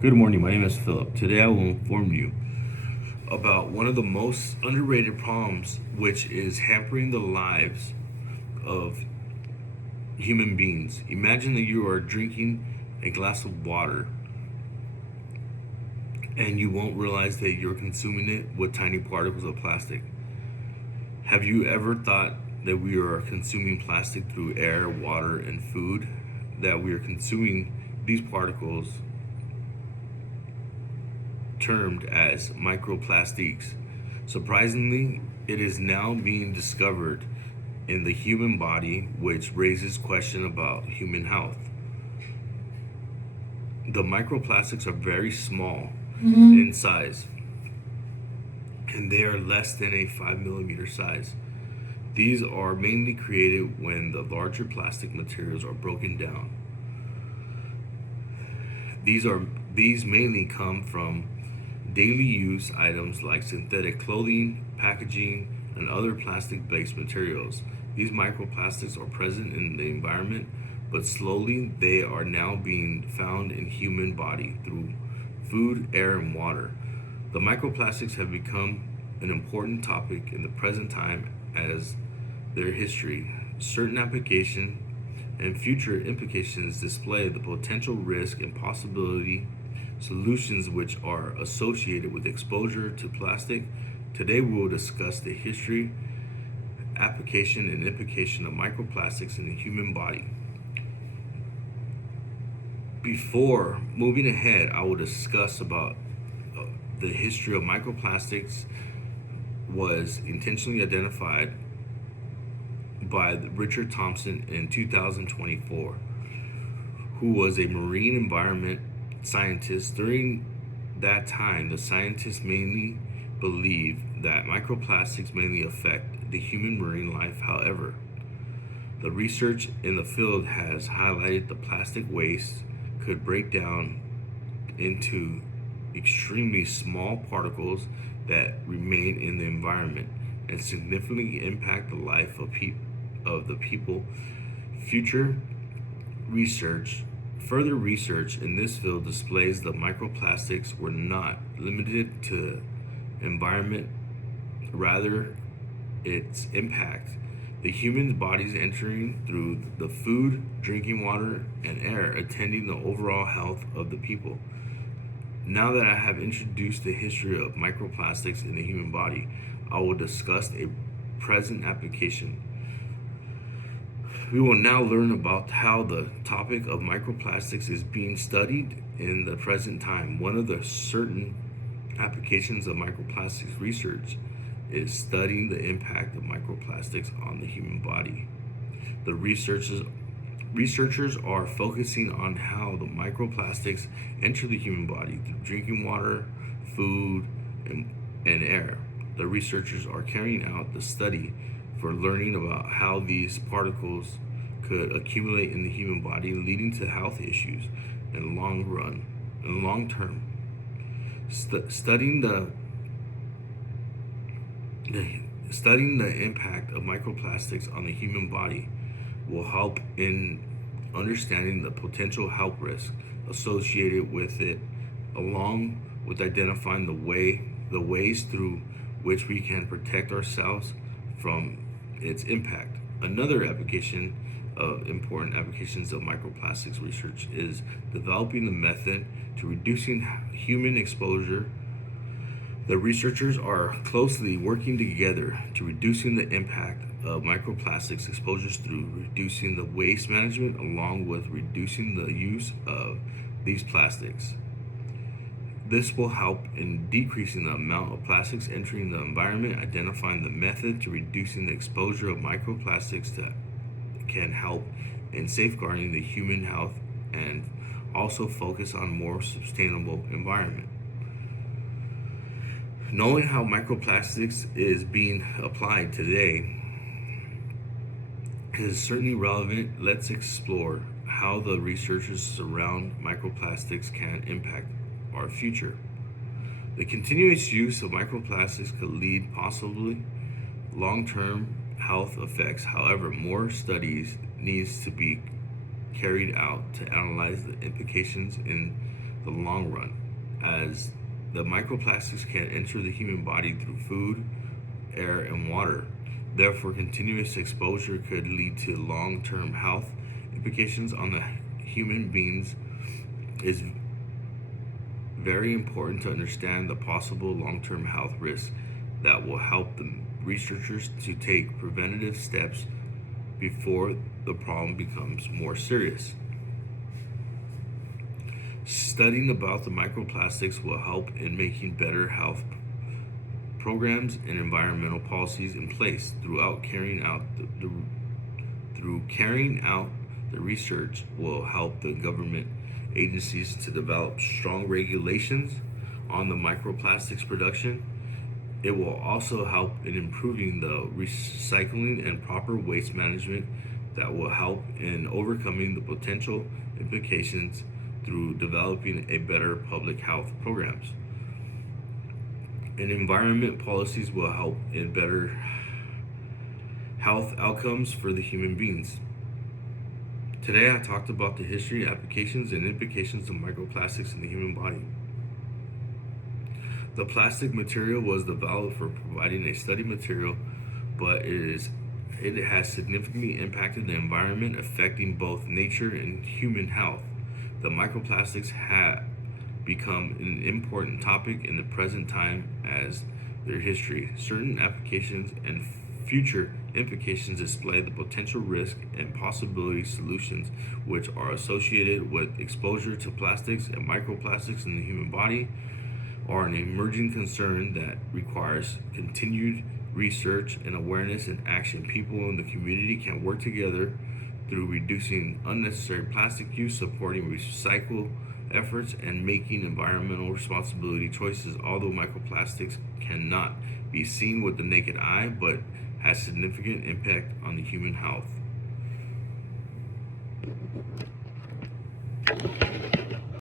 Good morning, my name is Philip. Today I will inform you about one of the most underrated problems, which is hampering the lives of human beings. Imagine that you are drinking a glass of water and you won't realize that you're consuming it with tiny particles of plastic. Have you ever thought that we are consuming plastic through air, water, and food? That we are consuming these particles termed as microplastics. Surprisingly, it is now being discovered in the human body, which raises question about human health. The microplastics are very small in size, and they are less than a 5 millimeter size. These are mainly created when the larger plastic materials are broken down. These mainly come from daily use items like synthetic clothing, packaging, and other plastic-based materials. These microplastics are present in the environment, but slowly they are now being found in human body through food, air, and water. The microplastics have become an important topic in the present time as their history, certain application, and future implications display the potential risk and possibility solutions which are associated with exposure to plastic. Today we will discuss the history, application, and implication of microplastics in the human body. Before moving ahead, I will discuss about the history of microplastics was intentionally identified by Richard Thompson in 2024, who was a marine environment scientist. During that time, the scientists mainly believed that microplastics mainly affect the human marine life. However, the research in the field has highlighted the plastic waste could break down into extremely small particles that remain in the environment and significantly impact the life of the people. Future research, further research in this field displays the microplastics were not limited to environment, rather its impact the human bodies entering through the food, drinking water, and air, attending the overall health of the people. Now that I have introduced the history of microplastics in the human body, I will discuss a present application. We will now learn about how the topic of microplastics is being studied in the present time. One of the certain applications of microplastics research is studying the impact of microplastics on the human body. The researchers are focusing on how the microplastics enter the human body through drinking water, food, and air. The researchers are carrying out the study for learning about how these particles could accumulate in the human body, leading to health issues in the long term. Studying the impact of microplastics on the human body will help in understanding the potential health risks associated with it, along with identifying the ways through which we can protect ourselves from its impact. Another application of important applications of microplastics research is developing a method to reducing human exposure. The researchers are closely working together to reducing the impact of microplastics exposures through reducing the waste management along with reducing the use of these plastics. This will help in decreasing the amount of plastics entering the environment, identifying the method to reducing the exposure of microplastics that can help in safeguarding the human health and also focus on more sustainable environment. Knowing how microplastics is being applied today is certainly relevant. Let's explore how the researchers surround microplastics can impact our future. The continuous use of microplastics could lead possibly long-term health effects. However, more studies needs to be carried out to analyze the implications in the long run, as the microplastics can enter the human body through food, air, and water. Therefore, continuous exposure could lead to long-term health implications on the human beings. Is very important to understand the possible long-term health risks that will help the researchers to take preventative steps before the problem becomes more serious. Studying about the microplastics will help in making better health programs and environmental policies in place throughout carrying out the research will help the government agencies to develop strong regulations on the microplastics production. It will also help in improving the recycling and proper waste management that will help in overcoming the potential implications through developing a better public health programs. And environment policies will help in better health outcomes for the human beings. Today I talked about the history, applications, and implications of microplastics in the human body. The plastic material was developed for providing a study material, but it has significantly impacted the environment, affecting both nature and human health. The microplastics have become an important topic in the present time as their history, certain applications, and future implications display the potential risk and possibility solutions which are associated with exposure to plastics and microplastics in the human body are an emerging concern that requires continued research and awareness and action. People in the community can work together through reducing unnecessary plastic use, supporting recycle efforts, and making environmental responsibility choices. Although microplastics cannot be seen with the naked eye, but has significant impact on the human health.